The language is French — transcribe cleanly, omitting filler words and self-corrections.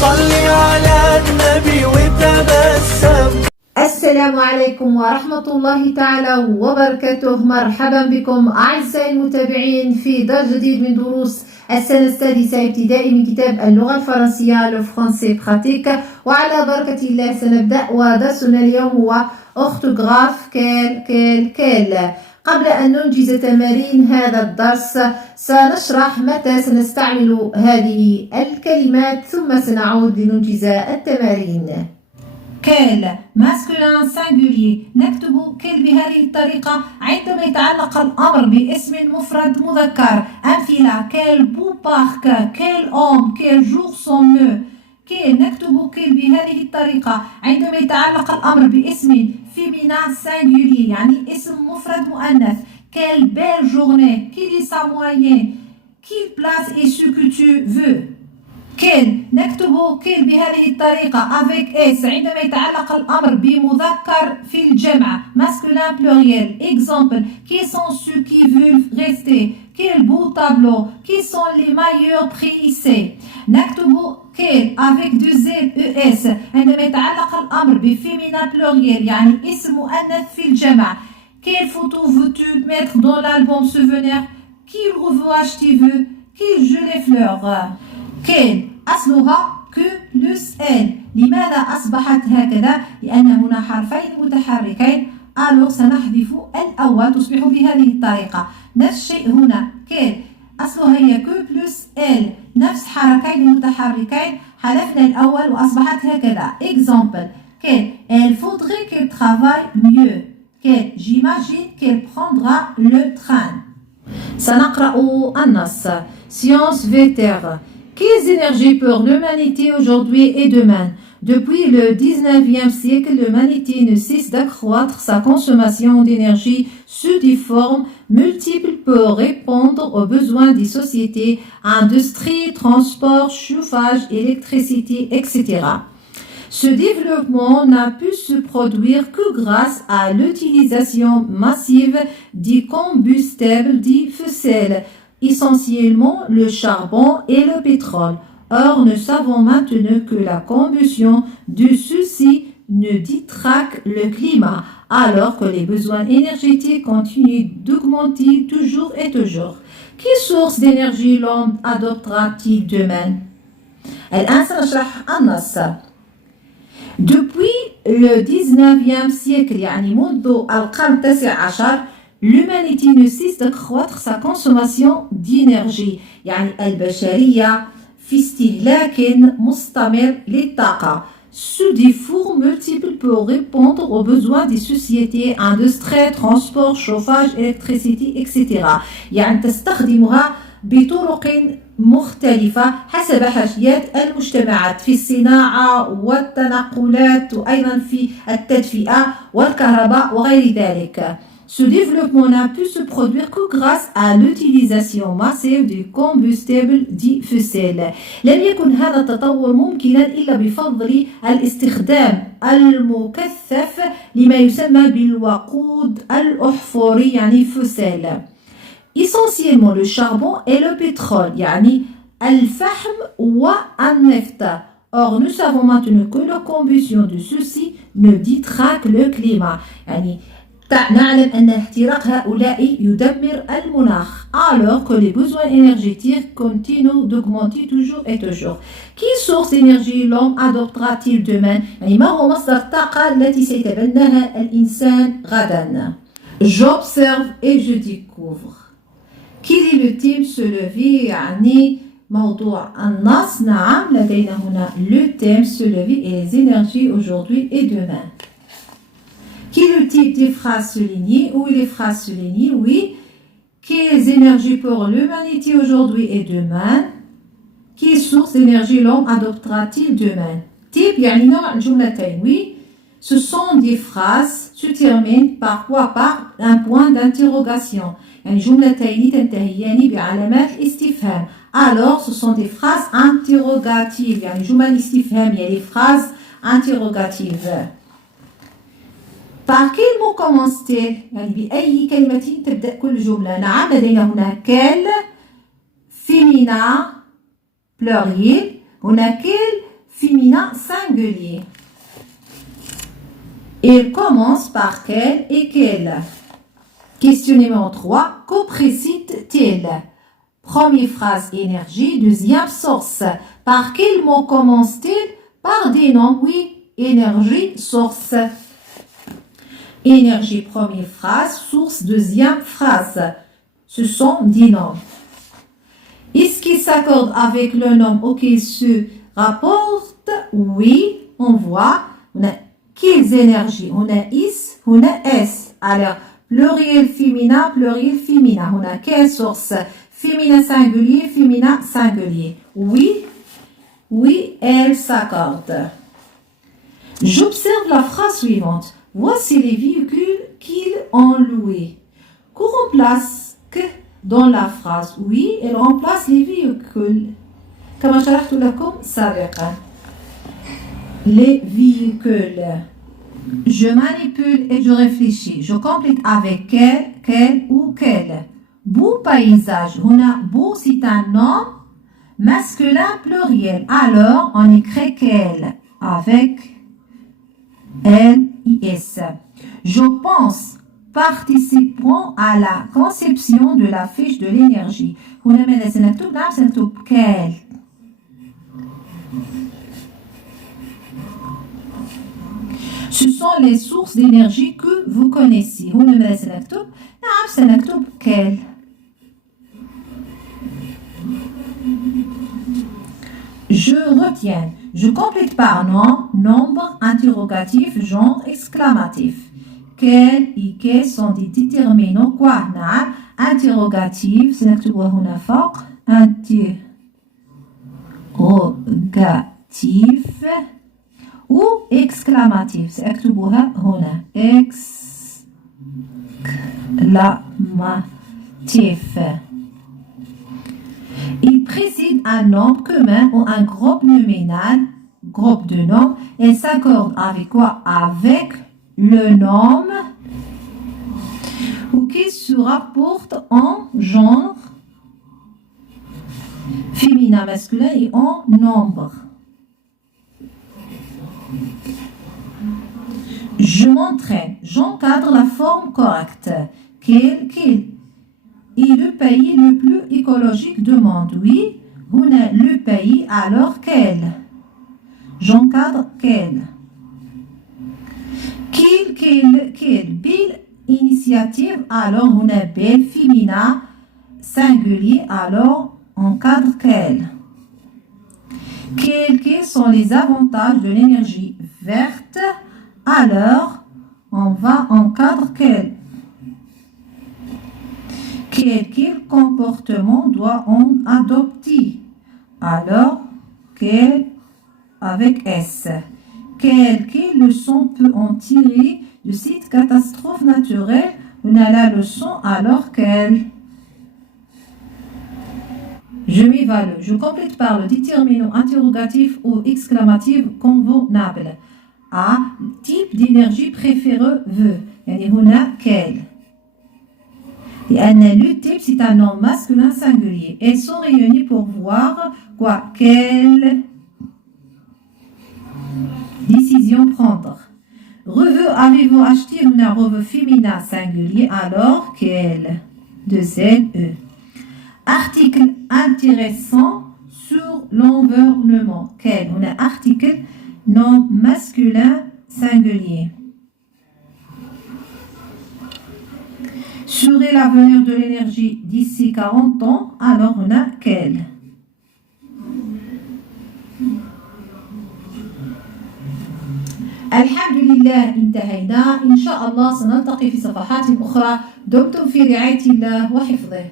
صلي على النبي وتبسم. السلام عليكم ورحمة الله تعالى وبركاته. مرحبا بكم أعزائي المتابعين في درس جديد من دروس السنة السادسة ابتدائي من كتاب اللغة الفرنسية لو فرونسي براتيك. وعلى بركة الله سنبدأ، ودرسنا اليوم هو أورثوغراف كيل. قبل أن ننجز تمارين هذا الدرس سنشرح متى سنستعمل هذه الكلمات، ثم سنعود لننجز التمارين. كيل ماسكولين سينجولير، نكتب كيل بهذه الطريقة عندما يتعلق الأمر باسم مفرد مذكر. أمثلة: كيل بو بارك، كيل أوم، كيل جور سون نو. كيل نكتب كيل بهذه الطريقة عندما يتعلق الأمر باسم féminin singulier يعني اسم مفرد مؤنث. Quelle belle journée, quelle est sa moyenne, quelle place est ce que tu veux. كيل نكتب كيل بهذه الطريقة avec s عندما يتعلق الأمر بمذكر في الجمع masculin pluriel. Exemple: qui sont ceux qui veulent rester, quel beau tableau, qui sont les meilleurs prix ici. نكتب كيل avec deux l es عندما يتعلق الأمر بفيمينا pluriel يعني اسم مؤنث في الجمع. Quelle photo veux-tu mettre dans l'album souvenir, quel revue acheter-tu, quelles jolies fleurs. كيل أصلها ك بلس ال. لماذا أصبحت هكذا؟ لأن هنا حرفين متحركين. ألوغ سنحذف الأول تصبح بهذه الطريقة. نفس الشيء هنا. كيل أصلها هي ك بلس ال، نفس حركين متحركين، حذفنا الأول وأصبحت هكذا. Exemple: كيل elle faudrait qu'elle travaille mieux. كيل j'imagine qu'elle prendra le train. سنقرأ النص. Science Vétère. Quelles énergies pour l'humanité aujourd'hui et demain? Depuis le 19e siècle, l'humanité ne cesse d'accroître sa consommation d'énergie sous des formes multiples pour répondre aux besoins des sociétés, industries, transports, chauffage, électricité, etc. Ce développement n'a pu se produire que grâce à l'utilisation massive des combustibles dits fossiles, essentiellement le charbon et le pétrole. Or, nous savons maintenant que la combustion de ceux-ci ne détraque le climat, alors que les besoins énergétiques continuent d'augmenter toujours et toujours. Quelle source d'énergie l'homme adoptera-t-il demain? الآن سنشرح النص. Depuis le 19e siècle يعني منذ القرن التاسع عشر l'humanité ne cesse d'accroître sa consommation d'énergie يعني البشرية في استهلاك مستمر للطاقة sous des formes multiples pour répondre aux besoins des sociétés, industries, transports, chauffage, électricité, etc. يعني تستخدمها بطرق مختلفة حسب حاجيات المجتمعات في الصناعة والتنقلات وأيضا في التدفئة والكهرباء وغير ذلك. Ce développement n'a pu se produire que grâce à l'utilisation massive du combustible dit fossile. لم يكن هذا التطور ممكنا إلا بفضل الاستخدام المكثف لما يسمى بالوقود الأحفوري يعني fossile. Essentiellement le charbon et le pétrole يعني الفحم والنفط. Or, nous savons maintenant que la combustion de ceux-ci ne détraque le climat. يعني نعلم أن احتراق هؤلاء يدمر المناخ alors que les besoins énergétiques continuent d'augmenter toujours et toujours. Quelle source d'énergie l'homme adoptera-t-il demain؟ يعني ما هو مصدر الطاقة التي سيتبناها الإنسان غدا؟ J'observe et je découvre. Quel est le thème se lever يعني موضوع النص؟ نعم لدينا هنا le thème se lever et les énergies aujourd'hui et demain. Qui est le type des phrases soulignées? Oui, les phrases soulignées, oui. Quelles énergies pour l'humanité aujourd'hui et demain? Quelle source d'énergie l'homme adoptera-t-il demain? Type, يعني نوع الجملتين, oui. Ce sont des phrases se terminent par quoi? Par un point d'interrogation. يعني جملتين تنتهيان بعلامات استفهام. Alors, ce sont des phrases interrogatives. يعني جمل استفهامية, les phrases interrogatives. Par quel mot commence-t-il؟ يعني بأي كلمة تبدأ كل جملة؟ نعم لدينا هنا quel féminin pluriel، هنا quel féminin singulier. Il commence par quel et quel. Question numéro 3. Que précède-t-il? Première phrase, énergie. Deuxième source. Par quel mot commence-t-il? Par des noms. Oui, énergie, source. Énergie, première phrase. Source, deuxième phrase. Ce sont des noms. Est-ce qu'il s'accorde avec le nom auquel se rapporte? Oui, on voit. On a quelles énergies? On a is, on a s. Alors, pluriel féminin. On a quelle source? Féminin singulier. Oui, elle s'accorde. J'observe la phrase suivante. Voici les véhicules qu'ils ont loués. Qu'on remplace que dans la phrase. Oui, elle remplace les véhicules. كما شرحت لكم سابقا. Les véhicules. Je manipule et je réfléchis. Je complète avec quel ou quel. Beau paysage. هنا beau c'est un nom masculin pluriel. Alors, on écrit quel avec L-I-S. Je pense. Participons à la conception de la fiche de l'énergie. هنا ماذا سنكتب؟ نعم سنكتب quel. Ce sont les sources d'énergie que vous connaissez. هنا ماذا سنكتب؟ نعم سنكتب quel. Je retiens. Je complète par nom, nombre, interrogatif, genre, exclamatif. Quel et quels sont des déterminants quoi? نعم interrogatif سنكتبها هنا فوق interrogatif ou exclamatif سأكتبها هنا exclamatif. Il précède un nombre commun ou un groupe nominal, groupe de nombres, et s'accorde avec quoi? Avec le nombre ou qui se rapporte en genre féminin, masculin et en nombre. Je m'entraîne, j'encadre la forme correcte. Quel est le pays le plus écologique du monde? Oui, هنا le pays, alors quel? J'encadre quel? Belle initiative, alors هنا belle féminin singulier, alors encadre quel? Quels sont les avantages de l'énergie verte? Alors on va encadre quel? Quel comportement doit-on adopter? Alors, quel avec S. Quelle leçon peut-on tirer de cette catastrophe naturelle? On a la leçon, alors quelle? Je m'évalue. Je complète par le déterminant interrogatif ou exclamatif convenable. A. Type d'énergie préféré veut. يعني هنا quel. لأن le type c'est un nom masculin singulier. Elles sont réunies pour voir quoi? Quelle décision prendre. Revue, avez-vous acheté une revue féminin singulier? Alors quel? De L-E. Article intéressant sur l'environnement. Quel? On a article nom masculin singulier. Sur l'avenir de l'énergie d'ici 40 ans, alors on a quel? الحمد لله انتهينا. إن شاء الله سنلتقي في صفحات أخرى. دمتم في رعاية الله وحفظه.